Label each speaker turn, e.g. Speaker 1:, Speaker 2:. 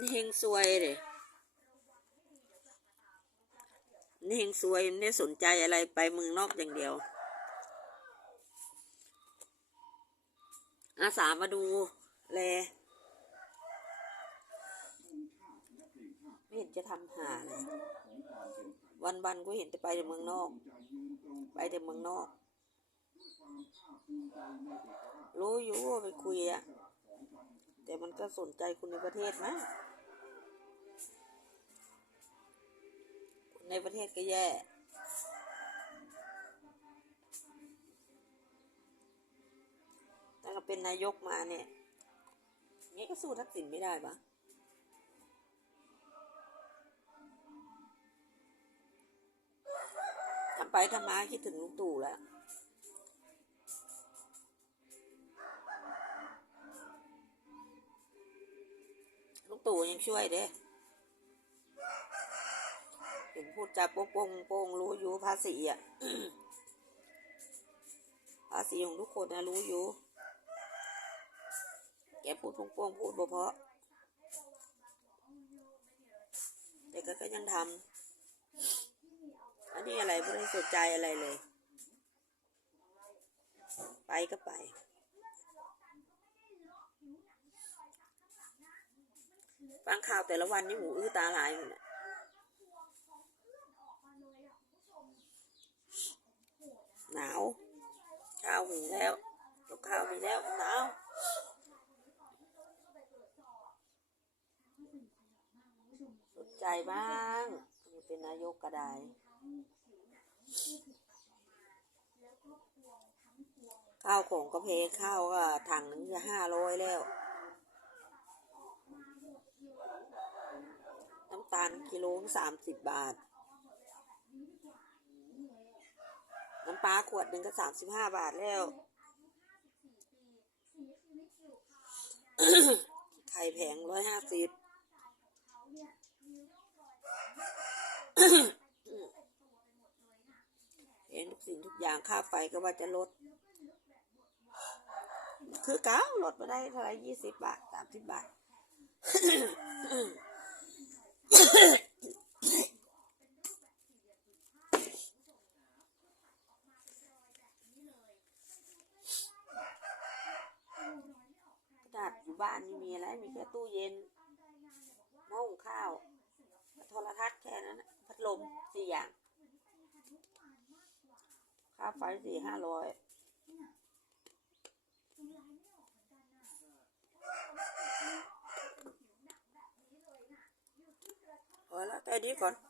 Speaker 1: นี่เฮงซวยเลยนี่เฮงซวยไม่สนใจอะไรไปเมืองนอกอย่างเดียว อาสามาดูแลไม่เห็นจะทำหาเลยวันวันก็เห็นแต่ไปแต่เมืองนอก ไปแต่เมืองนอก รู้อยู่ว่าไปคุยอะ แต่มันก็สนใจคนในประเทศนะคนในประเทศก็แย่ตั้งแต่เป็นนายกมาเนี่ยงี้ก็สู้ทักษิณไม่ได้ปะทำไปทำมาคิดถึงลุงตู่แล้ว ตู่ยังช่วยเด้เห็นพูดจาโป้งโป้งโป้งรู้อยู่ภาษีอะภาษีของทุกคนนะรู้อยู่ แกพูดโป้งโป้งพูดบ่เพาะแต่ก็ก็ยังทำอันนี้อะไรไม่ได้สนใจอะไรเลย ไปก็ไป ฟังข่าวแต่ละวันนี่หูอื้อตาลายหมดน่ะหนาว ข้าวหุงแล้วกับข้าวมีแล้วหนาวสนใจบ้างเป็นนายกก็ได้ข้าวของกระเพข้าวก็ถังนึงจะห้าร้อยแล้ว น้ำตาล กิโลสามสิบบาท น้ำปลาขวดหนึ่งก็สามสิบห้าบาทแล้วไข่แผงร้อยห้าสิบเห็นทุกสิ่งทุกอย่างค่าไฟก็ว่าจะลด คือเก้าลดมาได้เท่าไรยี่สิบบาทสามสิบบาท ข นาดอยู่บ้านนี่มีอะไร มีแค่ตู้เย็นหม้อหุงข้าว โทรทัศน์แค่นั้นพัดลมสี่อย่าง ค่าไฟสี่ห้าร้อยพอแล้วแต่นี้ก่อน